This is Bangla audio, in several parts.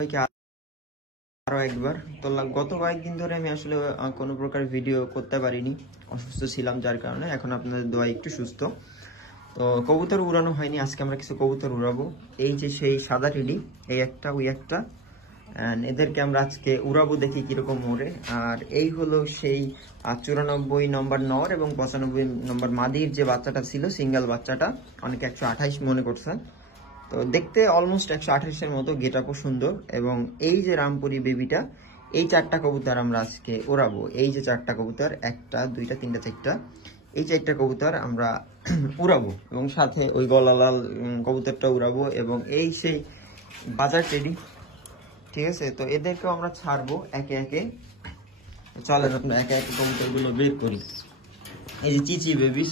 সবাইকে আরো একবার তো গত কয়েকদিন ধরে আমি আসলে কোনো প্রকার ভিডিও করতে পারিনি, অসুস্থ ছিলাম, যার কারণে এখন আপনাদের দোয়ায় একটু সুস্থ। তো কবুতর উড়ানো হয়নি, আজকে আমরা কিছু কবুতর উড়াবো। এই যে সেই সাদা টেডি, এই একটা ওই একটা, এদেরকে আমরা আজকে উড়াবো, দেখি কিরকম ওড়ে। আর এই হলো সেই 94 নম্বর নর এবং 95 নম্বর মাদির যে বাচ্চাটা ছিল, সিঙ্গেল বাচ্চাটা, অনেকে 128 মনে করছে। তো দেখতে অলমোস্ট 128-এর মতো, গেট আপও সুন্দর। এবং এই যে রামপুরি বেবিটা, এই চারটা কবুতর আমরা আজকে ওড়াবো। এই যে চারটা কবুতর, একটা দুইটা তিনটা চারটা, এই চারটা কবুতর আমরা উড়াবো এবং সাথে ওই গলালাল কবুতরটা উড়াবো এবং এই সেই বাজার টেডি। ঠিক আছে, তো এদেরকেও আমরা ছাড়বো একে একে। চলেন আপনার একে একে কবুতরগুলো বের করি। এই যে চিচি বেবি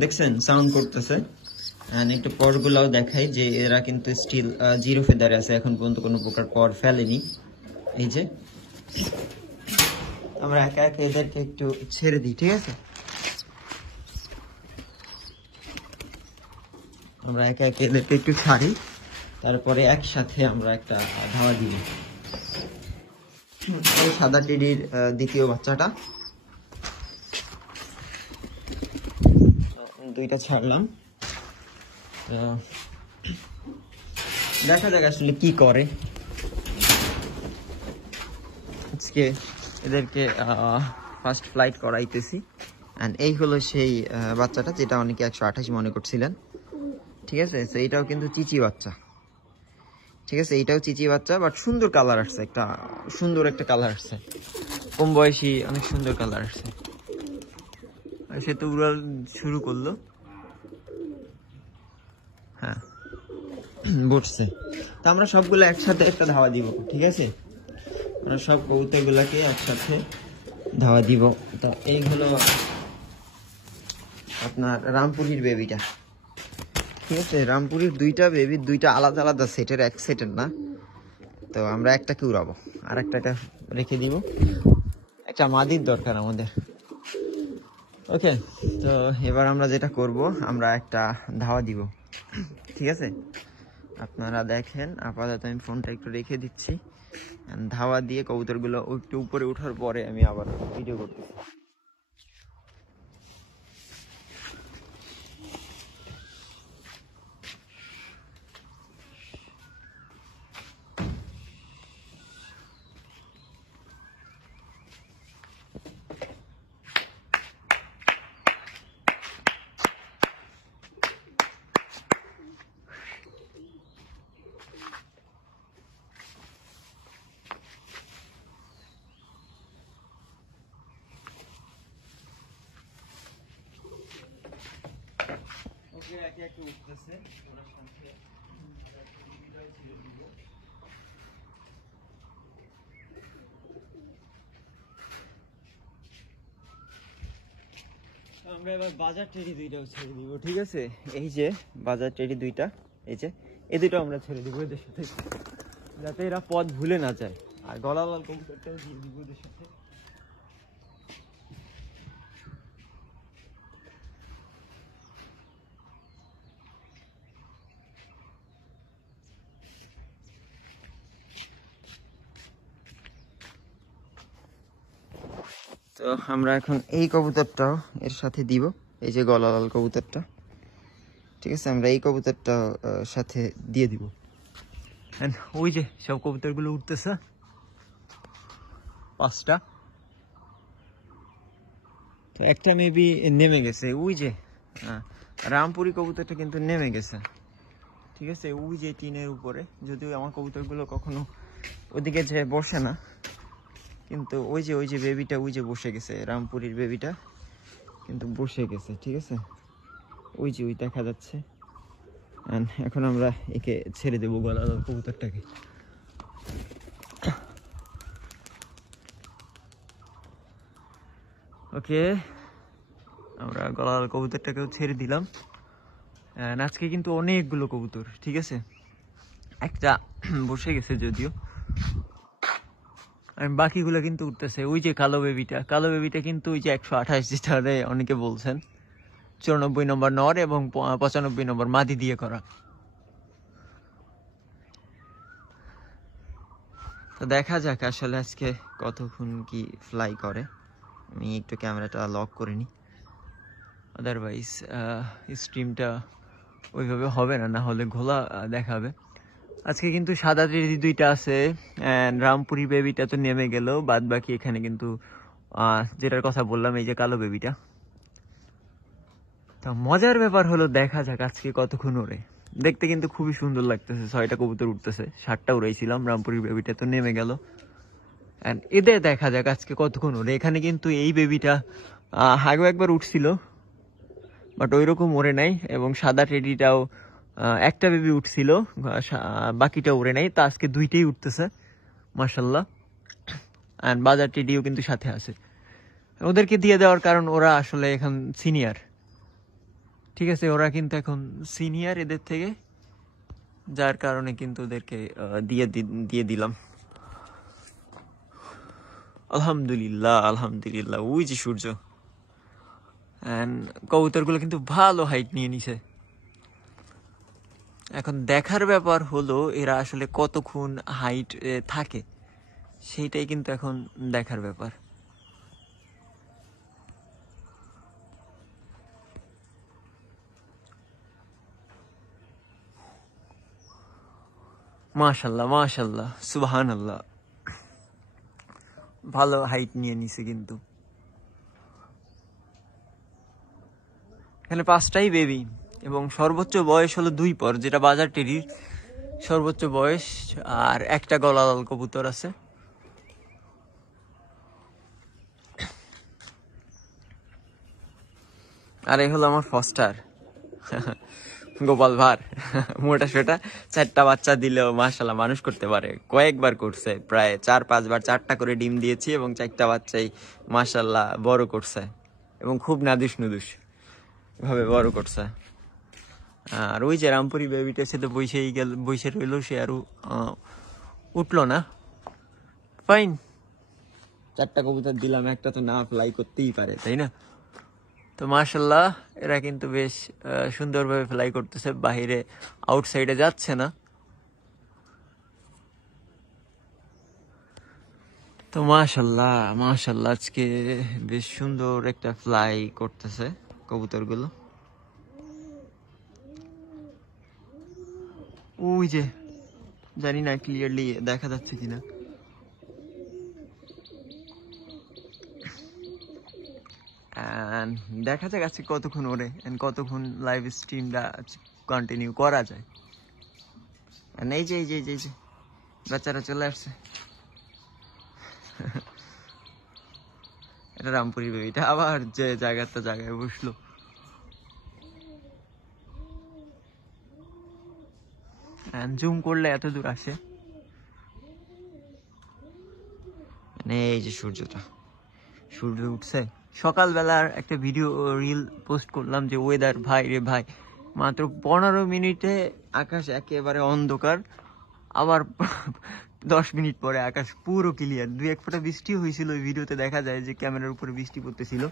দেখছেন, সাউন্ড করতেছে। একটু পরগুলাও দেখাই যে এরা কিন্তু স্টিল জিরো ফেদারে আছে, এখন পর্যন্ত কোনো প্রকার পর ফেলেনি। এই যে আমরা একা একা এদেরকে একটু ছেড়ে দিই, ঠিক আছে? আমরা একা একা এদেরকে একটু ছাড়ি, তারপরে একসাথে আমরা একটা ধাওয়া দিই। সাদা টিডির দ্বিতীয় বাচ্চাটা, দুইটা ছাড়লাম। দেখা যাক আসলে কি করে। আজকে এদেরকে ফার্স্ট ফ্লাইট করাইতেছি। অ্যান্ড এই হলো সেই বাচ্চাটা যেটা অনেকে 128 মনে করছিলেন। ঠিক আছে, তো এইটাও কিন্তু চিচি বাচ্চা। ঠিক আছে, এইটাও চিচি বাচ্চা, বাট সুন্দর কালার আসছে, একটা সুন্দর একটা কালার আসছে, কম বয়সী, অনেক সুন্দর কালার আসছে। সে তো উড়াল শুরু করলো। হ্যাঁ, বসছে। তো আমরা সবগুলো একসাথে একটা ধাওয়া দিব, ঠিক আছে? আমরা সব কবুতরগুলোকে একসাথে ধাওয়া দিব। তো এই হলো আপনার রামপুরির বেবিটা। ঠিক আছে, রামপুরির দুইটা বেবি, দুইটা আলাদা আলাদা সেটের, এক সেটের না। তো আমরা একটাকে উড়াবো, আর একটা রেখে দিব। একটা মাদির দরকার আমাদের। ওকে, তো এবার আমরা যেটা করব, আমরা একটা ধাওয়া দিব, ঠিক আছে? আপনারা দেখেন, আপাতত আমি ফোনটা একটু রেখে দিচ্ছি। ধাওয়া দিয়ে কবুতরগুলো একটু উপরে ওঠার পরে আমি আবার ভিডিও করতেছি। একে একে উঠতেছে, ওরা সাথে আমরা এবার বাজার টেডি দুইটাও ছেড়ে দিব, ঠিক আছে? এই যে বাজার টেডি দুইটা, এই যে এই দুটো আমরা ছেড়ে দিব এদের সাথে, যাতে এরা পথ ভুলে না যায়। আর গলালাল কবুতরটাও দিয়ে দিব এদের সাথে। তো আমরা এখন এই কবুতরটাও এর সাথে দিব, এই যে গলালাল কবুতরটা। ঠিক আছে, আমরা এই কবুতরটা সাথে দিয়ে দিব। ওই যে সব কবুতরগুলো উঠতেছে, 5টা। তো একটা মেবি নেমে গেছে, ওই যে রামপুরি কবুতরটা কিন্তু নেমে গেছে। ঠিক আছে, ওই যে টিনের উপরে, যদিও আমার কবুতরগুলো কখনো ওদিকে যে বসে না, কিন্তু ওই যে বেবিটা ওই যে বসে গেছে, রামপুরির বেবিটা কিন্তু বসে গেছে। ঠিক আছে, ওই যে ওই দেখা যাচ্ছে। এখন আমরা একে ছেড়ে দেবো, গলালাল কবুতরটাকে। ওকে, আমরা গলালাল কবুতরটাকেও ছেড়ে দিলাম। আজকে কিন্তু অনেকগুলো কবুতর, ঠিক আছে? একটা বসে গেছে যদিও, আর বাকিগুলো কিন্তু উঠতেছে। ওই যে কালো বেবিটা কিন্তু ওই যে 128 যেটা অনেকে বলছেন, 94 নম্বর নর এবং 95 নম্বর মাদি দিয়ে করা। তো দেখা যাক আসলে আজকে কতক্ষণ কি ফ্লাই করে। আমি একটু ক্যামেরাটা লক করে নিই, আদারওয়াইজ স্ট্রিমটা ওইভাবে হবে না, না হলে ঘোলা দেখাবে। আজকে কিন্তু সাদা টেডি দুইটা আছে, রামপুরি বেবিটা তো নেমে গেল, বাদ বাকি এখানে কিন্তু যেটার কথা বললাম এই যে কালো বেবিটা। তো মজার ব্যাপার হলো দেখা যাক আজকে কতক্ষণ ওড়ে। দেখতে কিন্তু খুবই সুন্দর লাগতেছে, 6টা কবুতর উঠতেছে, 7টা উড়াইছিলাম, রামপুরির বেবিটা তো নেমে গেল। এদের দেখা যাক আজকে কতক্ষণ ওড়ে। এখানে কিন্তু এই বেবিটা আগেও একবার উঠছিল, বাট ওই রকম ওড়ে নাই, এবং সাদা টেডিটাও একটা বেবি উঠছিল, বাকিটা উড়ে নাই। তা আজকে দুইটাই উঠতেছে মাশাল্লাহ। অ্যান্ড বাজার টেডিও কিন্তু সাথে আছে। ওদেরকে দিয়ে দেওয়ার কারণ ওরা আসলে এখন সিনিয়র, ঠিক আছে, ওরা কিন্তু এখন সিনিয়র এদের থেকে, যার কারণে কিন্তু ওদেরকে দিয়ে দিলাম। আলহামদুলিল্লাহ আলহামদুলিল্লাহ। ওই যে সূর্য, অ্যান্ড কবুতরগুলো কিন্তু ভালো হাইট নিয়ে নিছে। এখন দেখার ব্যাপার হলো এরা আসলে কতক্ষণ হাইট থাকে, সেইটাই কিন্তু এখন দেখার ব্যাপার। মাশাল্লাহ মাশাল্লাহ সুবহানাল্লাহ, ভালো হাইট নিয়ে নিছে কিন্তু। এখানে 5টাই বেবি, এবং সর্বোচ্চ বয়স হলো 2 পর, যেটা বাজার টেরির সর্বোচ্চ বয়স। আর একটা গলালাল কবুতর আছে। আর এই হলো আমার ফস্টার গোপাল ভার, মোটা সোটা, 4টা বাচ্চা দিলেও মাশাল্লাহ মানুষ করতে পারে। কয়েকবার করছে, প্রায় 4-5 বার 4টা করে ডিম দিয়েছি, এবং 4টা বাচ্চাই মাশাল্লাহ বড় করছে, এবং খুব নাদুস নুদুস ভাবে বড় করছে। আর ওই যে রামপুরি বেবিটার সাথে বসে রইল, সে আরো উঠলো না। ফাইন, 4টা কবুতর দিলাম, একটা তো না ফ্লাই করতেই পারে, তাই না? তো মাশাল্লাহ এরা কিন্তু বেশ সুন্দরভাবে ফ্লাই করতেছে, বাহিরে আউটসাইডে যাচ্ছে না। তো মাশাল্লাহ মাশাল্লাহ আজকে বেশ সুন্দর একটা ফ্লাই করতেছে কবুতরগুলো। ওই যে জানি না ক্লিয়ারলি দেখা যাচ্ছে কিনা। দেখা যাক আজকে কতক্ষণ ওড়ে, কতক্ষণ লাইভ স্ট্রিমটা কন্টিনিউ করা যায়। এই যে এই যে এই যে বাচ্চারা চলে আসছে, এটা রামপুরি বেবিটা আবার যে জায়গায় বসলো। জুম করলে এত দূর আসে। এই যে সূর্য উঠছে। সকালবেলার একটা ভিডিও রিল পোস্ট করলাম যে ওয়েদার ভাই রে ভাই, মাত্র 15 মিনিটে আকাশ একেবারে অন্ধকার, আবার 10 মিনিট পরে আকাশ পুরো ক্লিয়ার। 2-1 ফোঁটা বৃষ্টি হয়েছিল, ওই ভিডিওতে দেখা যায় যে ক্যামেরার উপরে বৃষ্টি পড়তেছিল।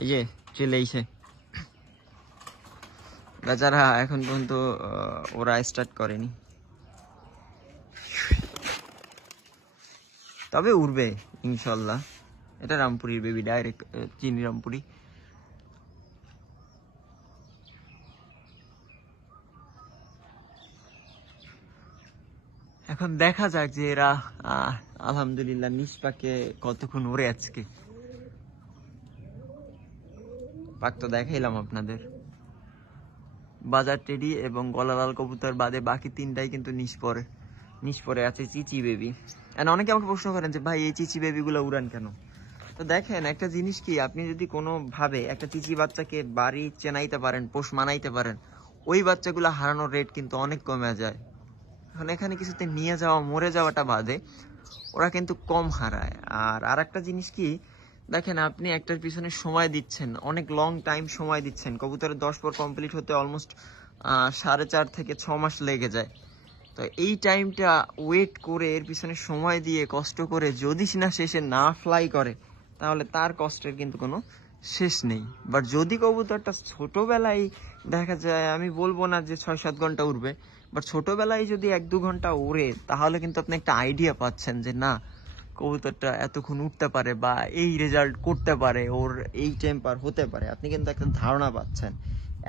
এই যে চলে এসে বেচারা এখন পর্যন্ত ওরা স্টার্ট করেনি, তবে উড়বে ইনশাল্লাহ। এটা রামপুরির বেবি, ডাইরেক্ট চিনি রামপুরি। এখন দেখা যাক যে এরা আলহামদুলিল্লাহ নিষ্পাকে কতক্ষণ ওড়ে আজকে। পাক তো দেখাইলাম আপনাদের, বাজার টেডি এবং গলালাল কবুতর বাদে বাকি 3টাই কিন্তু নিষ্পরে আছে চিচি বেবি। অনেকে আমাকে প্রশ্ন করেন যে ভাই এই চিচি বেবিগুলো উড়ান কেন? তো দেখেন একটা জিনিস কি, আপনি যদি কোনোভাবে একটা চিচি বাচ্চাকে বাড়ি চেনাইতে পারেন, পোষ মানাইতে পারেন, ওই বাচ্চাগুলো হারানোর রেট কিন্তু অনেক কমে যায়। এখন এখানে কিছুতে নিয়ে যাওয়া, মরে যাওয়াটা বাদে ওরা কিন্তু কম হারায়। আর একটা জিনিস কি, দেখেন আপনি একটার পিছনে সময় দিচ্ছেন, অনেক লং টাইম সময় দিচ্ছেন। কবুতরের 10 পর কমপ্লিট হতে অলমোস্ট 4.5 থেকে 6 মাস লেগে যায়। তো এই টাইমটা ওয়েট করে, এর পিছনে সময় দিয়ে, কষ্ট করে যদি না শেষে না ফ্লাই করে, তাহলে তার কষ্টের কিন্তু কোনো শেষ নেই। বাট যদি কবুতরটা ছোটবেলায় দেখা যায়, আমি বলবো না যে 6-7 ঘন্টা উড়বে, বাট ছোটবেলায় যদি 1-2 ঘন্টা ওড়ে তাহলে কিন্তু আপনি একটা আইডিয়া পাচ্ছেন যে না, কবুতরটা এতক্ষণ উঠতে পারে বা এই রেজাল্ট করতে পারে, ওর এই টেম্পার হতে পারে, আপনি কিন্তু একটা ধারণা পাচ্ছেন।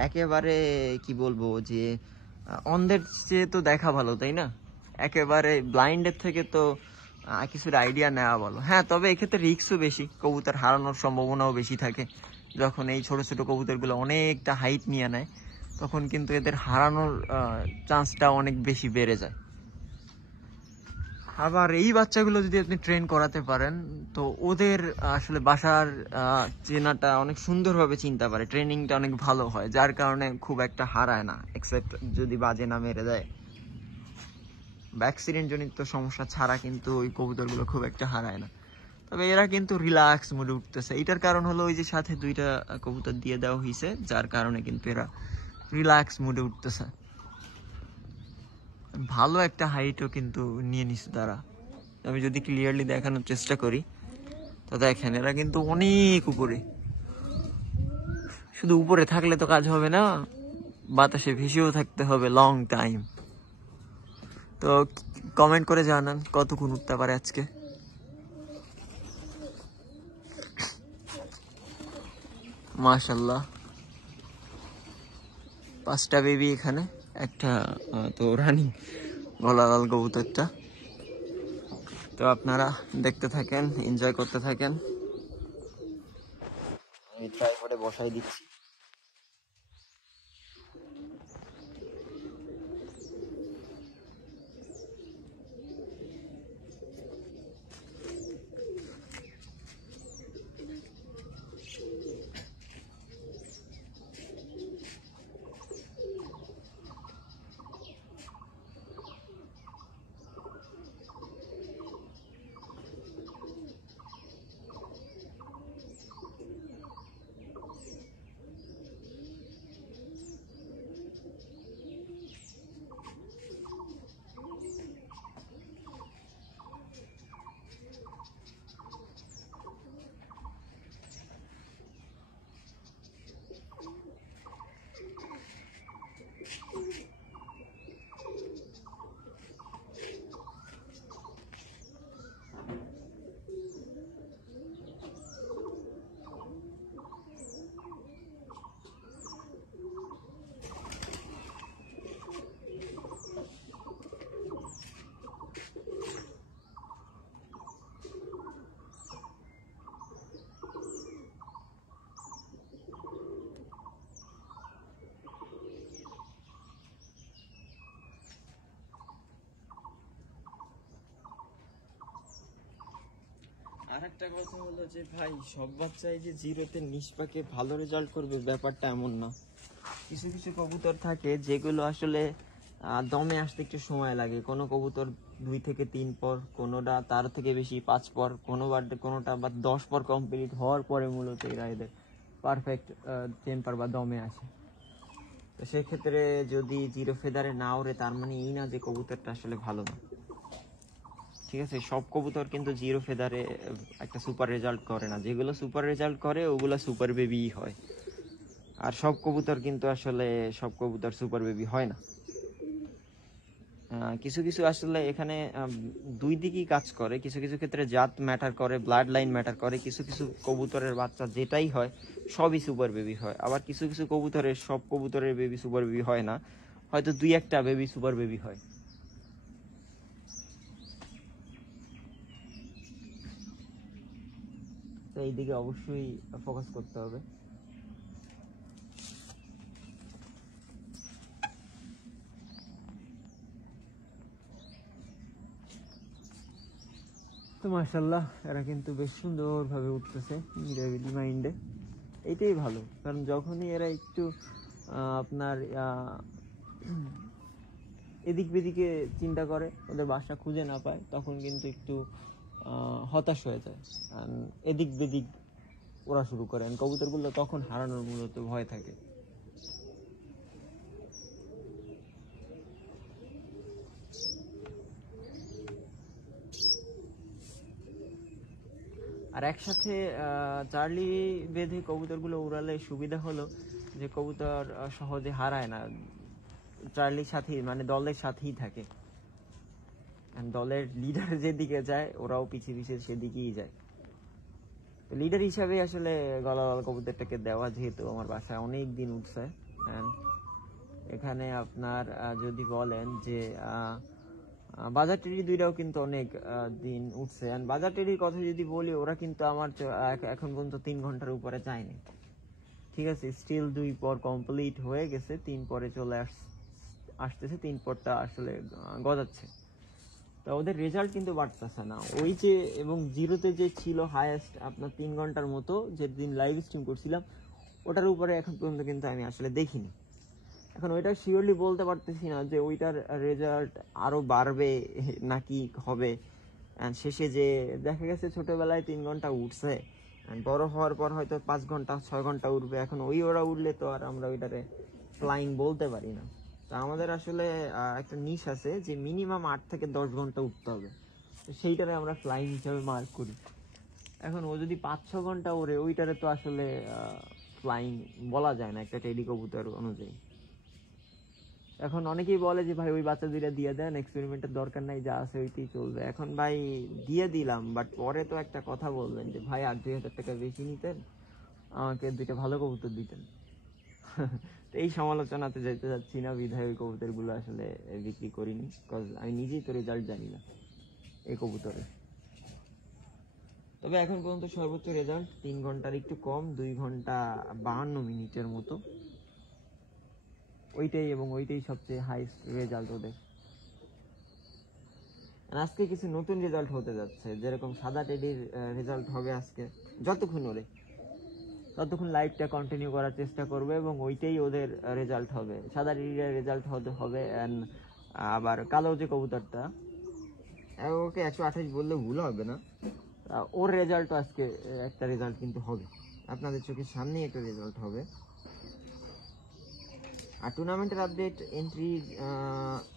একেবারে কি বলবো যে অন্ধের চেয়ে তো দেখা ভালো, তাই না? একেবারে ব্লাইন্ডের থেকে তো কিছুর আইডিয়া নেওয়া ভালো। হ্যাঁ, তবে এক্ষেত্রে রিস্কও বেশি, কবুতর হারানোর সম্ভাবনাও বেশি থাকে। যখন এই ছোট ছোট কবুতরগুলো অনেকটা হাইট নিয়ে নেয় তখন কিন্তু এদের হারানোর চান্সটা অনেক বেশি বেড়ে যায়। আবার এই বাচ্চাগুলো যদি আপনি ট্রেন করাতে পারেন তো ওদের আসলে বাসার চেনাটা অনেক সুন্দরভাবে চিনতে পারে, ট্রেনিংটা অনেক ভালো হয়, যার কারণে খুব একটা হারায় না, এক্সেপ্ট যদি বাজে না মেরে দেয় বা অ্যাক্সিডেন্ট জনিত সমস্যা ছাড়া কিন্তু ওই কবুতরগুলো খুব একটা হারায় না। তবে এরা কিন্তু রিল্যাক্স মুডে উঠতেছে, এটার কারণ হলো ওই যে সাথে 2টা কবুতর দিয়ে দেওয়া হয়েছে, যার কারণে কিন্তু এরা রিল্যাক্স মুডে উঠতেছে। ভালো একটা হাইটও কিন্তু নিয়ে নিচ্ছে তারা। আমি যদি ক্লিয়ারলি দেখানোর চেষ্টা করি তো দেখেন এরা কিন্তু অনেক উপরে। শুধু উপরে থাকলে তো কাজ হবে না, বাতাসে ভেসেও থাকতে হবে লং টাইম। তো কমেন্ট করে জানান কতক্ষণ উঠতে পারে আজকে। মাশাল্লাহ, 5টা বেবি এখানে, একটা তো রানিং গলালাল কবুতরটা। তো আপনারা দেখতে থাকেন, এনজয় করতে থাকেন। আমি ট্রাই করে বসাই দিচ্ছি। আর একটা কথা হলো যে ভাই, সব বাচ্চাই যে জিরোতে নিষ্পাকে ভালো রেজাল্ট করবে ব্যাপারটা এমন না। কিছু কিছু কবুতর থাকে যেগুলো আসলে দমে আসতে একটু সময় লাগে। কোনো কবুতর 2 থেকে 3 পর, কোনোটা তার থেকে বেশি 5 পর, কোনোটা বা 10 পর কমপ্লিট হওয়ার পরে মূলত এরা এদের পারফেক্ট টেম্পার বা দমে আসে। তো সেক্ষেত্রে যদি জিরো ফেদারে না ওড়ে তার মানে এই না যে কবুতরটা আসলে ভালো না। ঠিক আছে, সব কবুতর কিন্তু জিরো ফেদারে একটা সুপার রেজাল্ট করে না। যেগুলো সুপার রেজাল্ট করে ওগুলো সুপার বেবি হয়, আর সব কবুতর কিন্তু আসলে সব কবুতর সুপার বেবি হয় না। কিছু কিছু আসলে এখানে 2 দিকই কাজ করে। কিছু কিছু ক্ষেত্রে জাত ম্যাটার করে, ব্লাড লাইন ম্যাটার করে। কিছু কিছু কবুতরের বাচ্চা যেটাই হয় সবই সুপার বেবি হয়, আবার কিছু কিছু কবুতরের সব কবুতরের বেবি সুপার বেবি হয় না, হয়তো 2-1টা বেবি সুপার বেবি হয়। তো এই দিকে অবশ্যই ফোকাস করতে হবে। তো মাশাআল্লাহ, এরা কিন্তু বেশ সুন্দরভাবে উঠতেছে নিরিবিলি মাইন্ডে। এইটাই ভালো, কারণ যখনই এরা একটু আপনার এদিক বেদিকে চিন্তা করে, ওদের বাসা খুঁজে না পায়, তখন কিন্তু একটু হতাশ হয়ে যায়, এদিক বেদিক ওরা শুরু করে। কবুতরগুলো তখন হারানোর মূলত ভয় থাকে। আর একসাথে চার্লি বেঁধে কবুতরগুলো উড়ালে সুবিধা হলো যে কবুতর সহজে হারায় না। চার্লির সাথেই মানে দলের সাথেই থাকে, দলের লিডার যেদিকে যায় ওরাও পিছিয়ে পিছিয়ে সেদিকেই যায়। তো লিডার হিসাবে আসলে গলাওয়ালা কবুতরটাকে দেওয়া, যেহেতু আমার বাসায় অনেক দিন উঠছে। এখানে আপনার যদি বলেন যে বাজার টেরি দুইটাও কিন্তু অনেক দিন উঠছে। বাজার টেরির কথা যদি বলি, ওরা কিন্তু আমার এখন পর্যন্ত 3 ঘন্টার উপরে চায়নি। ঠিক আছে, স্টিল 2 পর কমপ্লিট হয়ে গেছে, 3 পরে চলে আসতেছে, 3 পরটা আসলে গজাচ্ছে। তো ওদের রেজাল্ট কিন্তু বাড়তেছে না। ওই যে এবং জিরোতে যে ছিল হাইয়েস্ট আপনার 3 ঘন্টার মতো যেদিন লাইভ স্ট্রিম করছিলাম, ওটার উপরে এখন পর্যন্ত কিন্তু আমি আসলে দেখিনি। এখন ওইটা শিওরলি বলতে পারতেছি না যে ওইটার রেজাল্ট আরো বাড়বে নাকি হবে। শেষে যে দেখা গেছে ছোটবেলায় 3 ঘন্টা উঠছে, বড় হওয়ার পর হয়তো 5 ঘন্টা 6 ঘন্টা উঠবে। এখন ওরা উঠলে তো আর আমরা ওইটারে ফ্লাইং বলতে পারি না। তো আমাদের আসলে একটা নিশ আছে যে মিনিমাম 8 থেকে 10 ঘন্টা উঠতে হবে, সেইটারে আমরা ফ্লাইং হিসাবে মার্ক করি। এখন ও যদি 5-6 ঘন্টা ওড়ে, ওইটারে তো আসলে ফ্লাইং বলা যায় না একটা টেডি কবুতর অনুযায়ী। এখন অনেকেই বলে যে ভাই ওই বাচ্চা দুইটা দিয়ে দেন, এক্সপেরিমেন্টের দরকার নাই, যা আছে ওইটাই চলবে। এখন ভাই দিয়ে দিলাম, বাট পরে তো একটা কথা বলবেন যে ভাই 8-2 হাজার টাকা বেশি নিতেন, আমাকে 2টা ভালো কবুতর দিতেন। তো এই সমালোচনাতে যেতে যাচ্ছি না, বিধায় ওই কবুতর গুলো আসলে বিক্রি করিনি, বিকজ আমি নিজেই তো রেজাল্ট জানি না এই কবুতরে। তবে এখন পর্যন্ত সর্বোচ্চ রেজাল্ট 3 ঘন্টার একটু কম, 2 ঘন্টা 52 মিনিটের মতো, ওইটাই সবচেয়ে হাইস্ট রেজাল্ট ওদের। আজকে কিছু নতুন রেজাল্ট হতে যাচ্ছে, যেরকম সাদা টেডির রেজাল্ট হবে আজকে। যতক্ষণ ওরে ততক্ষণ লাইভটা কন্টিনিউ করার চেষ্টা করবে এবং ওইটাই ওদের রেজাল্ট হবে। সাদা টেডির রেজাল্ট হবে। আবার কালো যে কবুতরটা, ওকে 128 বললে ভুল হবে না, ওর রেজাল্ট আজকে একটা রেজাল্ট কিন্তু হবে, আপনাদের চোখের সামনেই একটা রেজাল্ট হবে। আর টুর্নামেন্টের আপডেট এন্ট্রি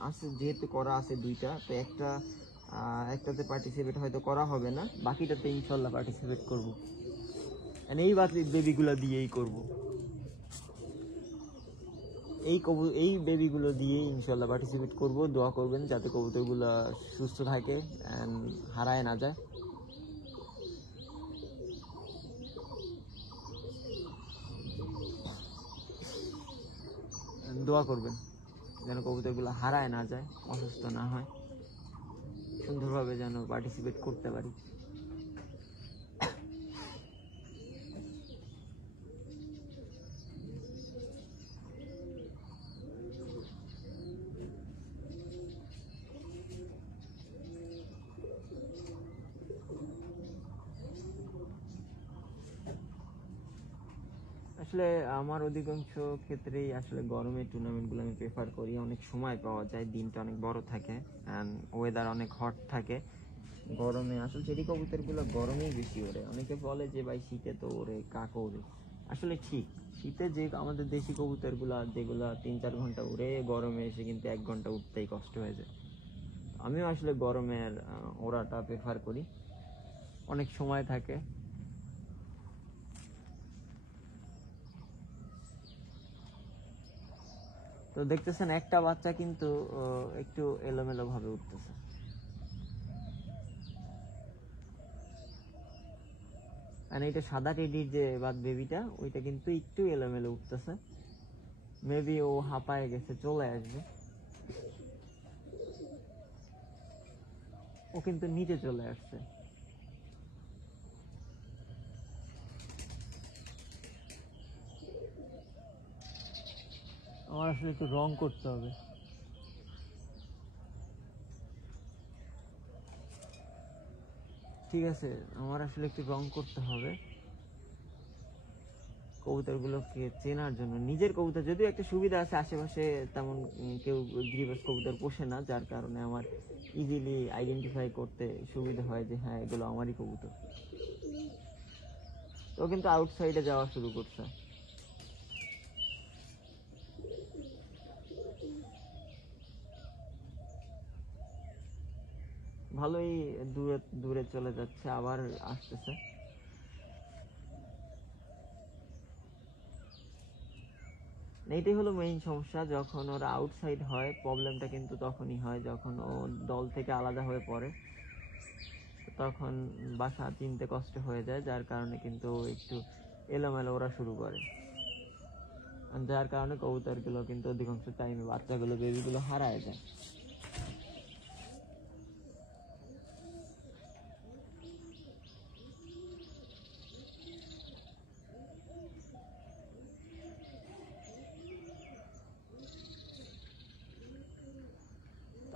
আছে, যেহেতু করা আছে 2টা, তো একটাতে পার্টিসিপেট হয়তো করা হবে না, বাকিটাতে ইনশাল্লাহ পার্টিসিপেট করব। এই বেবিগুলো দিয়েই করব, এই বেবিগুলো দিয়েই ইনশাল্লাহ পার্টিসিপেট করব। দোয়া করবেন যাতে কবুতরগুলো সুস্থ থাকে, হারায় না যায়। দোয়া করবেন যেন কবুতরগুলো হারায় না যায়, অসুস্থ না হয়, সুন্দরভাবে যেন পার্টিসিপেট করতে পারি। আসলে আমার অধিকাংশ ক্ষেত্রেই আসলে গরমের টুর্নামেন্টগুলো আমি প্রেফার করি। অনেক সময় পাওয়া যায়, দিনটা অনেক বড় থাকে, ওয়েদার অনেক হট থাকে। গরমে আসলে চেরি কবুতরগুলো গরমেই বেশি ওড়ে। অনেকে বলে যে ভাই শীতে তো ওড়ে, কাক ওড়ে। আসলে ঠিক, শীতে যে আমাদের দেশি কবুতরগুলো যেগুলো 3-4 ঘন্টা উড়ে, গরমে এসে কিন্তু 1 ঘন্টা উঠতেই কষ্ট হয়ে যায়। আমিও আসলে গরমের ওড়াটা প্রেফার করি, অনেক সময় থাকে। তো দেখতেছেন একটা বাচ্চা কিন্তু একটু এলোমেলো ভাবে উঠতেছে। আর এটা সাদা টেডির যে বাদ বেবিটা, ওইটা কিন্তু একটু এলোমেলো উঠতেছে। মেবি ও হাঁপায় গেছে, চলে আসবে। ও কিন্তু নিচে চলে আসছে। আমার আসলে একটু রং করতে হবে। ঠিক আছে, আমার আসলে একটু রং করতে হবে কবুতরগুলোকে চেনার জন্য। নিজের কবুতর যদিও একটা সুবিধা আছে, আশেপাশে তেমন কেউ গ্রিবাস কবুতর পোষে না, যার কারণে আমার ইজিলি আইডেন্টিফাই করতে সুবিধা হয় যে হ্যাঁ এগুলো আমারই কবুতর। তো কিন্তু আউটসাইডে যাওয়া শুরু করছে। ভালোই দূরে দূরে চলে যাচ্ছে, আবার আসতেছে। এইটাই হলো মেইন সমস্যা, যখন ওরা আউটসাইড হয় প্রবলেমটা কিন্তু তখনই হয় যখন ও দল থেকে আলাদা হয়ে পড়ে, তখন বাসা চিনতে কষ্ট হয়ে যায়, যার কারণে কিন্তু একটু এলোমেলো ওরা শুরু করে, যার কারণে কবুতরগুলো কিন্তু অধিকাংশ টাইমে বাচ্চাগুলো বেবিগুলো হারায় যায়।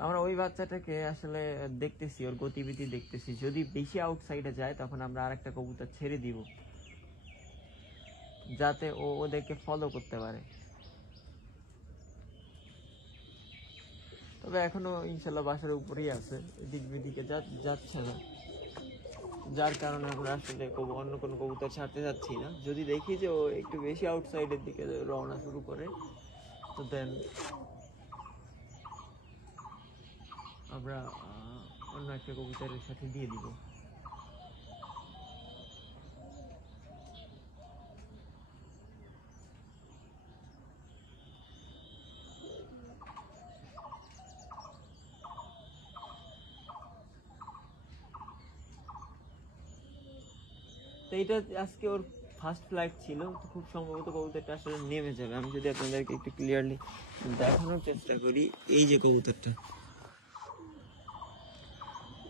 আমরা ওই বাচ্চাটাকে আসলে দেখতেছি, ওর গতিবিধি দেখতেছি, যদি বেশি আউটসাইডে যায় তখন আমরা আরেকটা কবুতর ছেড়ে দিব, যাতে ও ওদেরকে ফলো করতে পারে। তবে এখনো ইনশাল্লাহ বাসার উপরেই আছে, এদিক বিদিকে যাচ্ছে না, যার কারণে আমরা আসলে অন্য কোনো কবুতর ছাড়তে যাচ্ছি না। যদি দেখি যে ও একটু বেশি আউটসাইডের দিকে রওনা শুরু করে, তো দেন আমরা অন্য একটা কবুতরের সাথে দিয়ে দিব। তো এটা আজকে ওর ফার্স্ট ফ্লাইট ছিল, তো খুব সম্ভবত কবুতরটা আসলে নেমে যাবে। আমি যদি আপনাদেরকে একটু ক্লিয়ারলি দেখানোর চেষ্টা করি, এই যে কবুতরটা,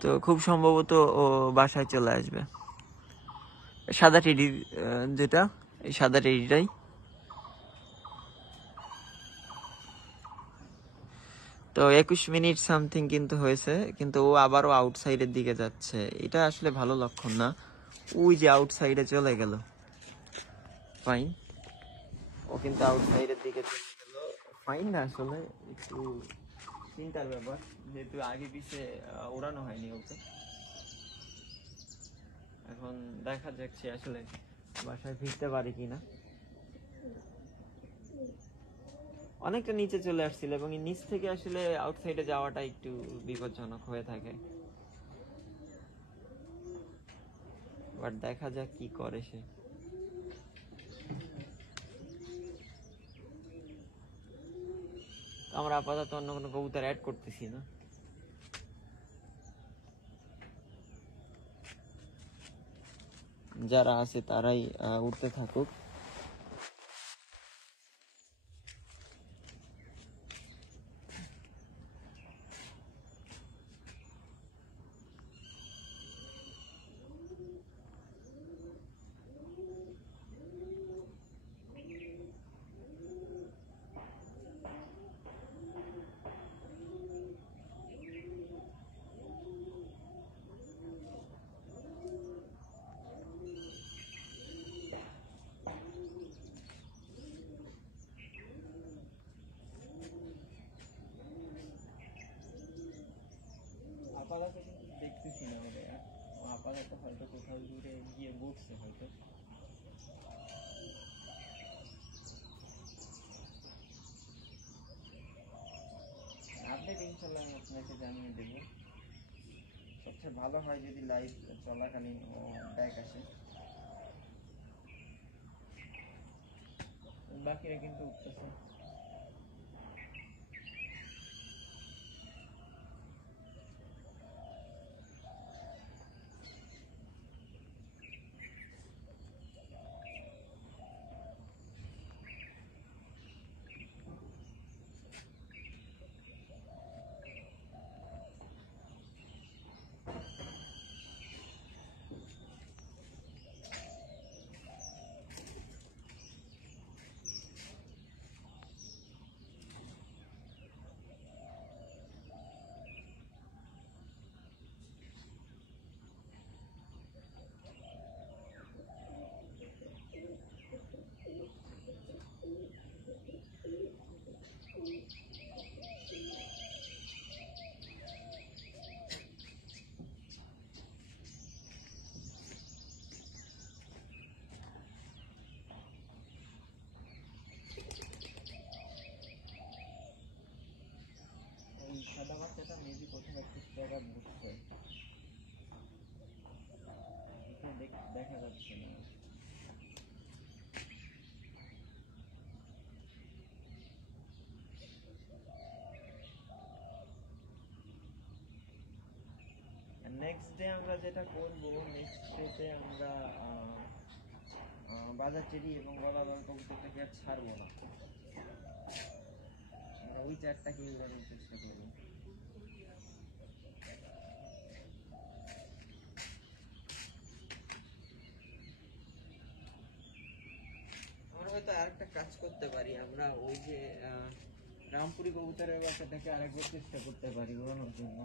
তো খুব সম্ভবত ও বাসায় চলে আসবে। সাদা টেডি, যেটা এই সাদা টেডিটাই। তো 21 মিনিট সামথিং কিন্তু হয়েছে, কিন্তু ও আবারও আউটসাইডের দিকে যাচ্ছে, এটা আসলে ভালো লক্ষণ না। ওই যে আউটসাইডে চলে গেল, ফাইন, ও কিন্তু আউটসাইডের দিকে চলে গেল, ফাইন না, আসলে একটু চিন্তার ব্যাপার, যেহেতু আগে পিছে ওড়ানো হয়নি ওকে। এখন দেখা যাচ্ছে আসলে বাসায় ফিরতে পারি কিনা। অনেকটা নিচে চলে আসছিল, এবং নিচ থেকে আসলে আউটসাইডে যাওয়াটা একটু বিপজ্জনক হয়ে থাকে, বাট দেখা যাক কি করে সে। আমরা আপাতত অন্য কোনো কবুতর অ্যাড করতেছি না। যারা আছে তারাই উঠতে থাকুক। আপাতত কিন্তু দেখতেছি না ভাইয়া, আপাতত হয়তো কোথাও দূরে গিয়ে বসছে হয়তো। আপডেট ইনশাল্লাহ আমি আপনাকে জানিয়ে দেব। সবচেয়ে ভালো হয় যদি লাইভ চলাকালীন ও ব্যাক আসে। বাকিরা কিন্তু উঠতেছে। এই সাদা বাচ্চাটা মেবি কোথাও একটু জায়গা বসছে, দেখা যাচ্ছে না। নেক্সট ডে আমরা যেটা করব, নেক্সট ডেতে আমরা বাজার চেরি এবং গলাবাল কবুতরটাকে আর ছাড়বো না, আমরা ওই চারটাকে উড়ানোর চেষ্টা করবো। আমরা হয়তো আরেকটা কাজ করতে পারি, আমরা ওই যে রামপুরি কবুতরের বাচ্চাটাকে আরেকবার চেষ্টা করতে পারি উড়ানোর জন্য।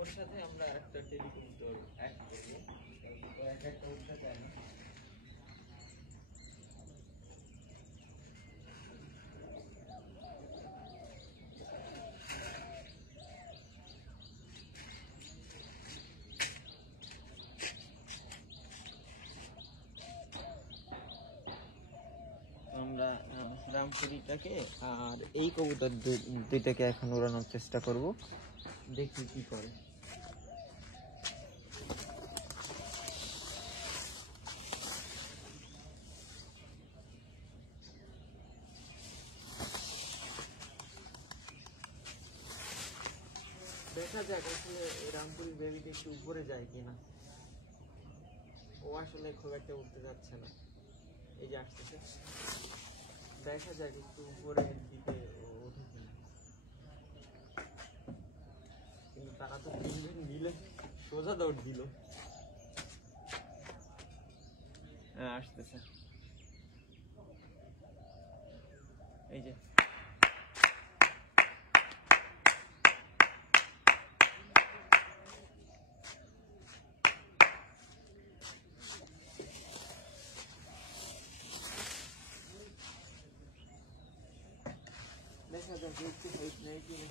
ওর সাথে আমরা আরেকটা টেলিকপ্টার অ্যাড করবো, একটা ওর সাথে আনি। আমরা রামপুরিটাকে আর এই কবুতর দুইটাকে এখন উড়ানোর চেষ্টা করব, দেখি কি করে। দেখা যাক আসলে রামপুরি বেবিটা একটু উপরে যায় কিনা। ও আসলে খুব একটা উঠতে যাচ্ছে না, এই যে আসতেছে, দেখা যাক একটু উপরের দিকে ওঠে কিনা। কিন্তু তারা তো তিনজন মিলে সোজা দৌড় দিল। হ্যাঁ আসতেছে, এই যে দেখা যাক একটু হাইট নেই কিনা।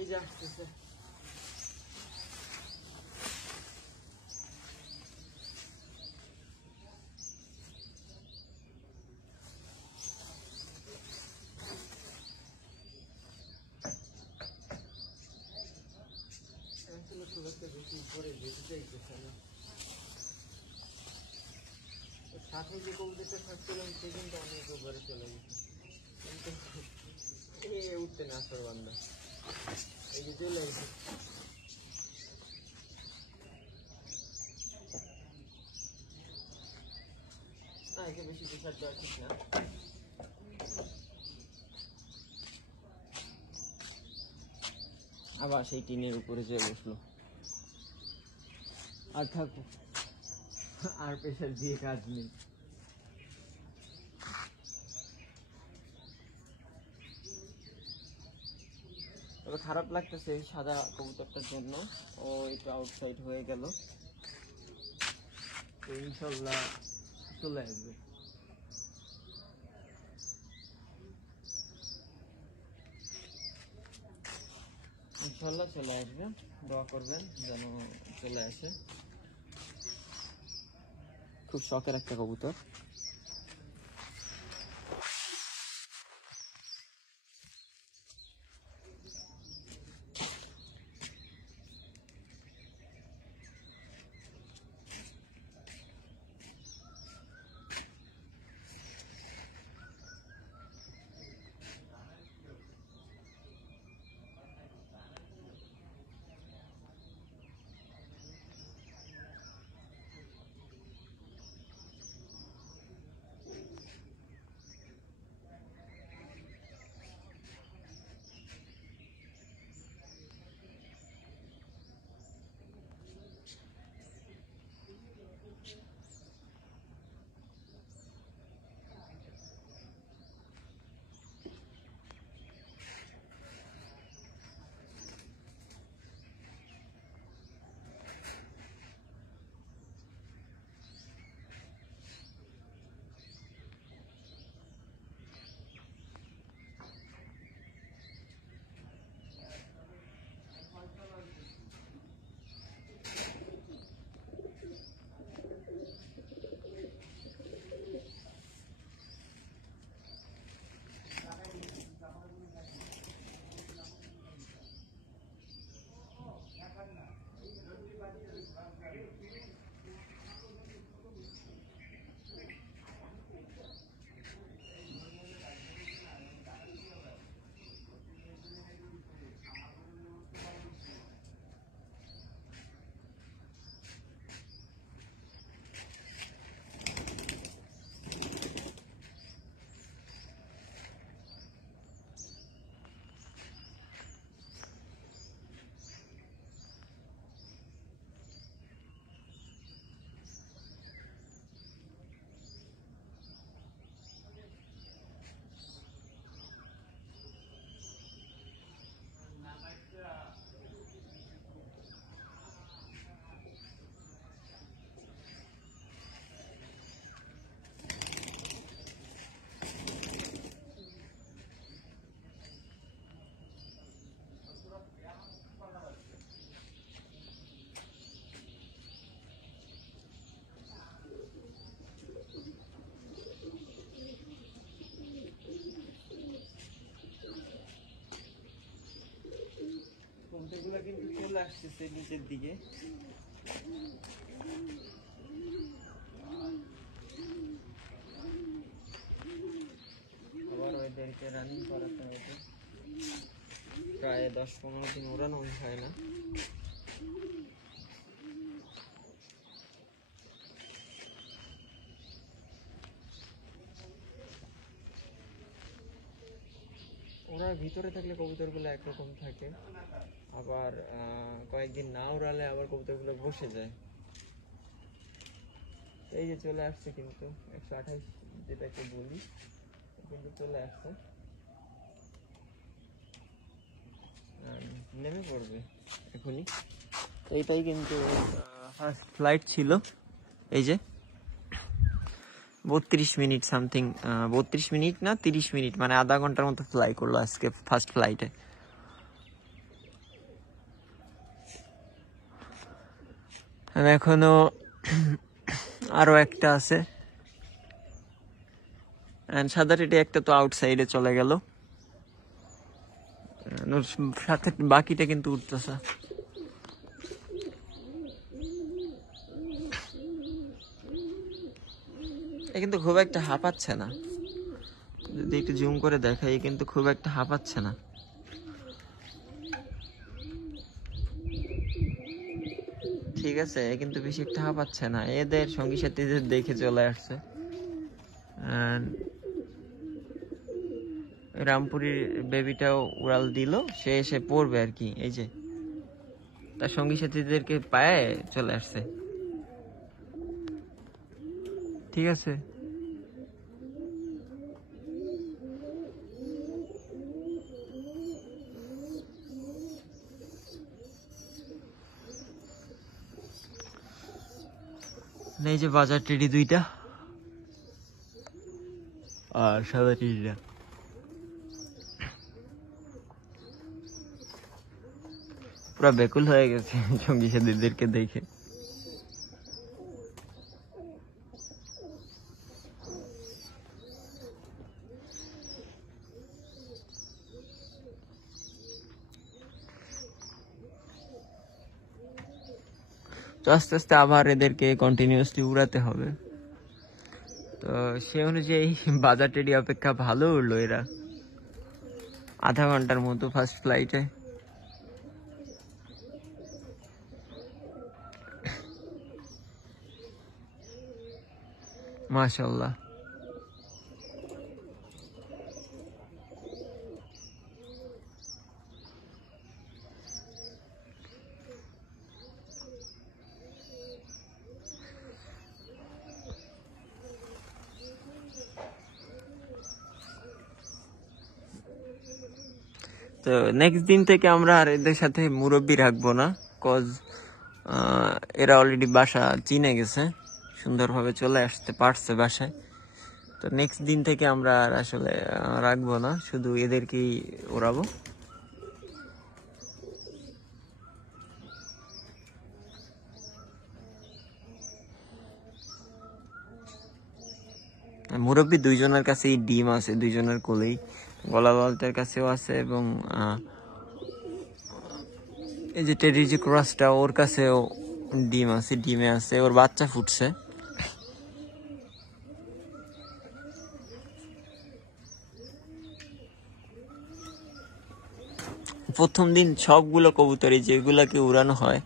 এই যে আসতেছে, আসলে খুব একটা বেশি উপরে যেতে চাইতেছে না। সাথে যে কবুতরটা থাকছিলাম সে কিন্তু অনেক উপরে চলে গেছে, কিন্তু উঠতে না আসার বান্দা, এই যে চলে গেছে। না একে বেশি প্রেশার দেওয়া ঠিক না। আবার সেই টিনের উপরে যেয়ে বসলো, আর থাকো, আর প্রেশার দিয়ে কাজ নেই। তবে খারাপ লাগতেছে এই সাদা কবুতরটার জন্য, ও একটু আউটসাইড হয়ে গেল, তো ইনশাল্লাহ চলে আসবে। ইনশাল্লাহ চলে আসবে, দোয়া করবেন যেন চলে আসে। খুব শখের একটা কবুতর। এগুলা কিন্তু চলে আসতেছে নিচের দিকে। আবার ওদেরকে রানিং করাতে হবে, প্রায় 10-15 দিন ওড়ানো হয় না। ওরা ভিতরে থাকলে কবুতরগুলো একরকম থাকে, আবার কয়েকদিন না উড়ালে আবার কবুতরগুলো বসে যায়। এই যে চলে আসছে কিন্তু 128 যেটাকে বলি, কিন্তু চলে আসছে, নেমে পড়বে এখনই। এইটাই কিন্তু ফার্স্ট ফ্লাইট ছিল। এই যে 32 মিনিট সামথিং, 32 মিনিট না 30 মিনিট, মানে আধা ঘন্টার মতো ফ্লাই করলো আজকে ফার্স্ট ফ্লাইটে। এখনো আরো একটা আছে, সাদা টেটে একটা তো আউটসাইডে চলে গেল, সাথে বাকিটা কিন্তু উঠতেছে। কিন্তু খুব একটা হাঁপাচ্ছে না, যদি একটু জুম করে দেখাই, কিন্তু খুব একটা হাঁপাচ্ছে না। ঠিক আছে, কিন্তু বেশি একটা হাঁপাচ্ছে না। এদের সঙ্গী সাথীদের দেখে চলে আসছে। রামপুরীর বেবিটাও উড়াল দিল, সে এসে পড়বে আর কি। এই যে তার সঙ্গী সাথীদেরকে পায়ে চলে আসছে। ঠিক আছে, এই যে বাজার টেডি দুইটা আর সাদা টেডিটা। পুরা বেকুল হয়ে গেছে সঙ্গী সাথীদেরকে দেখে। তো আস্তে আস্তে আবার এদেরকে কন্টিনিউয়াসলি উড়াতে হবে। তো সে অনুযায়ী বাজার টেডি অপেক্ষা ভালো উড়লো এরা, আধা ঘন্টার মতো ফার্স্ট ফ্লাইটে। মাশাআল্লাহ। তো নেক্সট দিন থেকে আমরা আর এদের সাথে মুরব্বি রাখবো না, কজ এরা অলরেডি বাসা চিনে গেছে, সুন্দরভাবে চলে আসতে পারছে বাসায়। তো নেক্সট দিন থেকে আমরা আর আসলে রাখবো না, শুধু এদেরকেই ওড়াবো। মুরব্বি দুইজনের কাছেই ডিম আছে, দুইজনের কোলেই, গলাবালটার কাছেও আছে, এবং এই যে টেডির যে ক্রসটা, ওর কাছেও ডিম আছে, ডিমে আছে, ওর বাচ্চা ফুটছে। প্রথম দিন সবগুলো কবুতরই যেগুলাকে উড়ানো হয়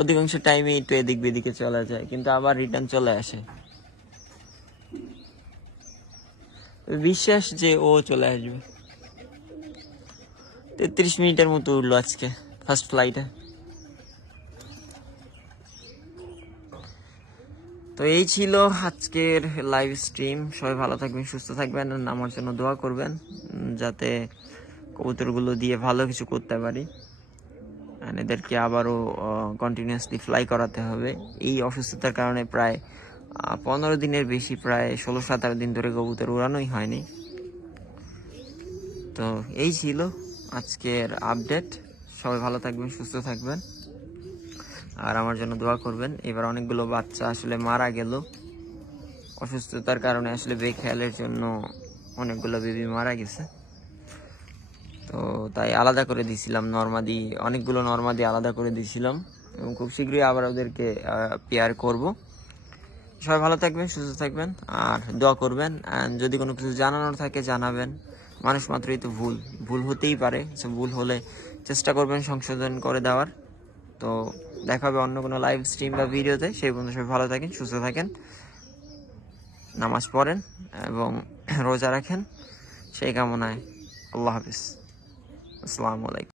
অধিকাংশ টাইমে একটু এদিক বেদিকে চলে যায়, কিন্তু আবার রিটার্ন চলে আসে। বিশ্বাস যে ও চলে আসবে। 33 মিনিটের মতো উঠলো আজকে ফার্স্ট ফ্লাইটে। তো এই ছিল আজকের লাইভ স্ট্রিম। সবাই ভালো থাকবেন, সুস্থ থাকবেন, আর আমার জন্য দোয়া করবেন যাতে কবুতরগুলো দিয়ে ভালো কিছু করতে পারি। এদেরকে আবারও কন্টিনিউয়াসলি ফ্লাই করাতে হবে। এই অসুস্থতার কারণে প্রায় 15 দিনের বেশি, প্রায় 16-17 দিন ধরে কবুতর উড়ানোই হয়নি। তো এই ছিল আজকের আপডেট। সবাই ভালো থাকবেন, সুস্থ থাকবেন, আর আমার জন্য দোয়া করবেন। এবার অনেকগুলো বাচ্চা আসলে মারা গেল অসুস্থতার কারণে, আসলে বেখেয়ালের জন্য অনেকগুলো বেবি মারা গেছে। তো তো তাই আলাদা করে দিয়েছিলাম, অনেকগুলো নর্মাদি আলাদা করে দিয়েছিলাম এবং খুব শীঘ্রই আবার ওদেরকে পেয়ার করব। সবাই ভালো থাকবেন, সুস্থ থাকবেন আর দোয়া করবেন। অ্যান্ড যদি কোনো কিছু জানানোর থাকে জানাবেন। মানুষ মাত্রই তো ভুল হতেই পারে, ভুল হলে চেষ্টা করবেন সংশোধন করে দেওয়ার। তো দেখা হবে অন্য কোনো লাইভ স্ট্রিম বা ভিডিওতে। সেই পর্যন্ত সবাই ভালো থাকেন, সুস্থ থাকেন, নামাজ পড়েন এবং রোজা রাখেন, সেই কামনায় আল্লাহ হাফিজ। আসসালামু আলাইকুম।